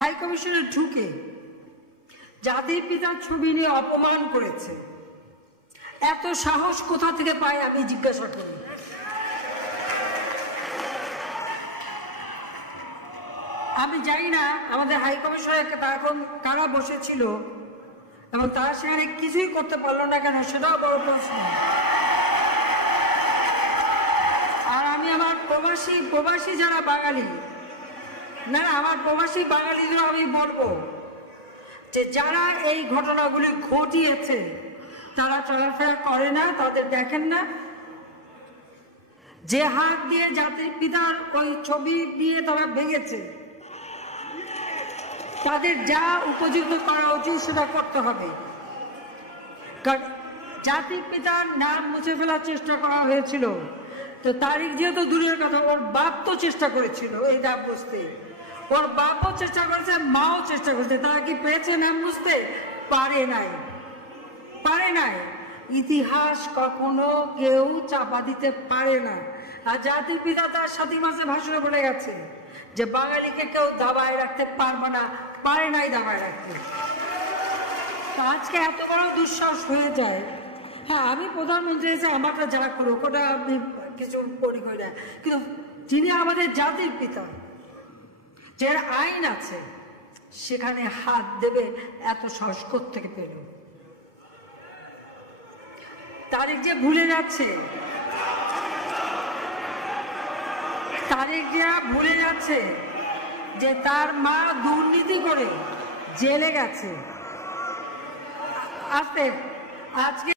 High কমিশনে ঢুকে জাতির পিতার ছবি নিয়ে অপমান করেছে। এত সাহস কোথা থেকে পায় আমি জিজ্ঞাসা করি। আমি জানি না আমাদের হাই কমিশনে এখন কারা বসেছিল এবং তারা সেখানে কিছুই করতে পারলো না কেন, সেটাও বড় প্রশ্ন। আর আমি আমার প্রবাসী যারা বাঙালি, না আমার প্রবাসী বাঙালিদেরও আমি বলবো যে যারা এই ঘটনাগুলি ঘটিয়েছে তারা চলাফেরা করে না, তাদের দেখেন না। যে হাত দিয়ে জাতির পিতার ওই ছবি দিয়ে তারা ভেঙেছে, তাদের যা উপযুক্ত করা উচিত সেটা করতে হবে। কারণ জাতির পিতার নাম মুছে ফেলার চেষ্টা করা হয়েছিল, তো তারিখ যেহেতু দূরের কথা, ওর বাপ তো চেষ্টা করেছিল এই নাম বুঝতে, ওর বাপও চেষ্টা করেছে, মাও চেষ্টা করেছে। তারা কি পেয়েছে নাম বুঝতে? পারে নাই। ইতিহাস কখনো কেউ চাপা দিতে পারে না। আর জাতির পিতা তার 7 মাসে ভাষণে বলে গেছে যে বাঙালিকে কেউ দাবায় রাখতে পারবে না, পারে নাই দাবায় রাখতে। আজকে এত বড় দুঃসাহস হয়ে যায়। হ্যাঁ, আমি প্রধানমন্ত্রী এসে আমারটা যা করুক ওটা আমি কিছু করি না, কিন্তু যিনি আমাদের জাতির পিতা, যার আইন আছে, সেখানে হাত দেবে এত সাহস থেকে পেল? তারিখ যে ভুলে যাচ্ছে, যে তার মা দুর্নীতি করে জেলে গেছে। আজকে